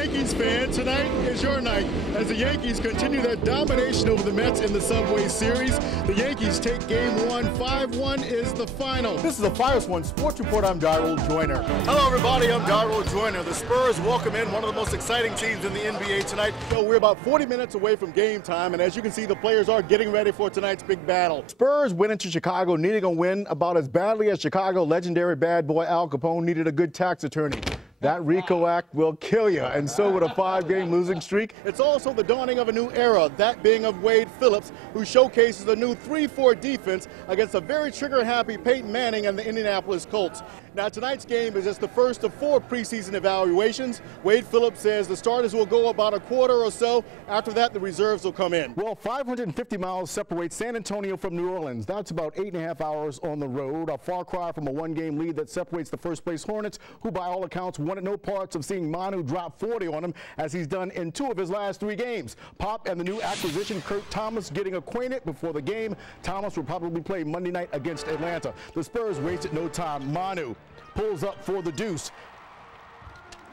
Yankees fan, tonight is your night as the Yankees continue their domination over the Mets in the Subway Series. The Yankees take game one. 5-1 is the final. This is the Fires One Sports Report. I'm Dyrol Joyner. Hello, everybody. I'm Dyrol Joyner. The Spurs welcome in one of the most exciting teams in the NBA tonight. So we're about 40 minutes away from game time, and as you can see, the players are getting ready for tonight's big battle. Spurs went into Chicago needing a win about as badly as Chicago legendary bad boy Al Capone needed a good tax attorney. That RICO Act will kill you, and so would a 5-game losing streak. It's also the dawning of a new era, that being of Wade Phillips, who showcases a new 3-4 defense against a very trigger-happy Peyton Manning and the Indianapolis Colts. Now, tonight's game is just the first of 4 preseason evaluations. Wade Phillips says the starters will go about a quarter or so. After that, the reserves will come in. Well, 550 miles separates San Antonio from New Orleans. That's about 8.5 hours on the road, a far cry from a 1-game lead that separates the first-place Hornets, who by all accounts wanted no parts of seeing Manu drop 40 on him, as he's done in 2 of his last 3 games. Pop and the new acquisition, Kurt Thomas, getting acquainted before the game. Thomas will probably play Monday night against Atlanta. The Spurs wasted no time. Manu pulls up for the deuce.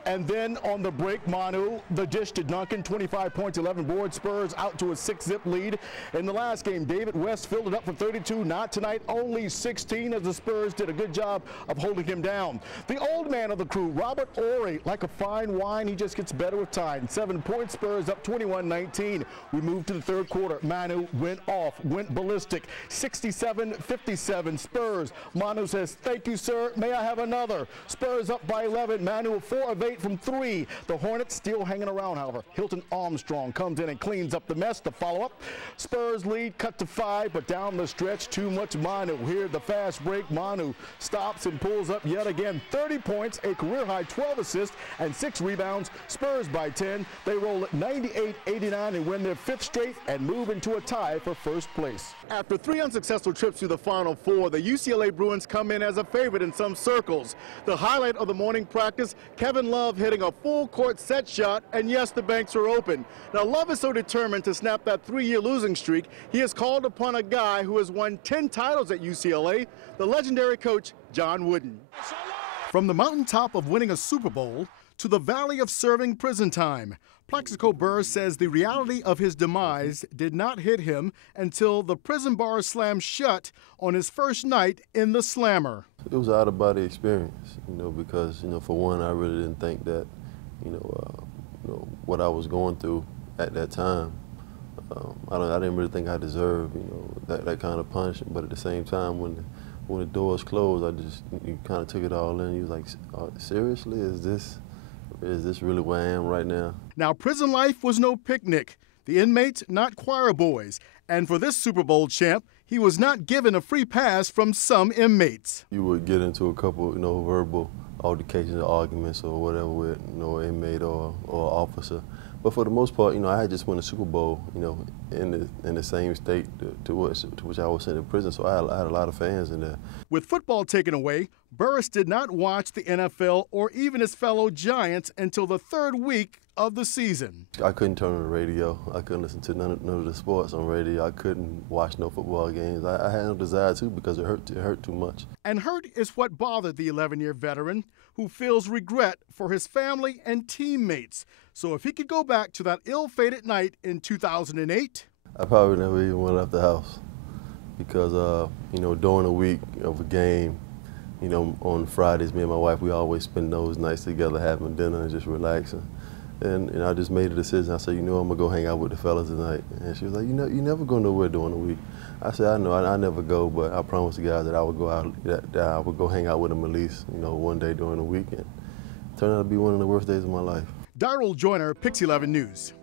And then on the break, Manu, the dish to Duncan, 25 points, 11 boards. Spurs out to a 6-zip lead. In the last game, David West filled it up for 32. Not tonight, only 16, as the Spurs did a good job of holding him down. The old man of the crew, Robert Horry, like a fine wine, he just gets better with time. 7 points, Spurs up 21-19. We move to the third quarter. Manu went off, went ballistic. 67-57, Spurs. Manu says, "Thank you, sir. May I have another?" Spurs up by 11. Manu 4 of 8 from 3. The Hornets still hanging around, however. Hilton Armstrong comes in and cleans up the mess. The follow-up. Spurs lead cut to 5, but down the stretch, too much Manu. Here, the fast break. Manu stops and pulls up yet again. 30 points, a career-high 12 assists, and 6 rebounds. Spurs by 10. They roll at 98-89 and win their 5th straight and move into a tie for first place. After 3 unsuccessful trips to the Final Four, the UCLA Bruins come in as a favorite in some circles. The highlight of the morning practice, Kevin Love hitting a full-court set shot, and yes, the banks are open. Now, Love is so determined to snap that 3-year losing streak, he has called upon a guy who has won 10 titles at UCLA, the legendary coach, John Wooden. From the mountaintop of winning a Super Bowl to the valley of serving prison time, Plaxico Burress says the reality of his demise did not hit him until the prison bars slammed shut on his first night in the Slammer. It was an out-of-body experience, because, for one, I really didn't think that, what I was going through at that time. I didn't really think I deserved, that kind of punishment. But at the same time, when the doors closed, you kind of took it all in. You was like, seriously, is this really where I am right now? Now, prison life was no picnic. The inmates, not choir boys. And for this Super Bowl champ, he was not given a free pass from some inmates. You would get into a couple, verbal altercations or arguments or whatever with, an inmate or officer. But for the most part, I had just won a Super Bowl, in the same state to which I was sent in prison, so I had a lot of fans in there. With football taken away, Burress did not watch the NFL or even his fellow Giants until the 3rd week of the season. I couldn't turn on the radio. I couldn't listen to none of the sports on radio. I couldn't watch no football games. I had no desire to because it hurt too much. And hurt is what bothered the 11-year veteran, who feels regret for his family and teammates. So if he could go back to that ill-fated night in 2008, I probably never even went left the house because, during a week of a game, on Fridays, me and my wife, we always spend those nights together having dinner and just relaxing. And I just made a decision. I said, I'm going to go hang out with the fellas tonight. And she was like, you never go nowhere during the week. I said, I know, I never go, but I promised the guys that I would go out, that I would go hang out with them at least, one day during the weekend. It turned out to be one of the worst days of my life. Dyrol Joyner, Pix 11 News.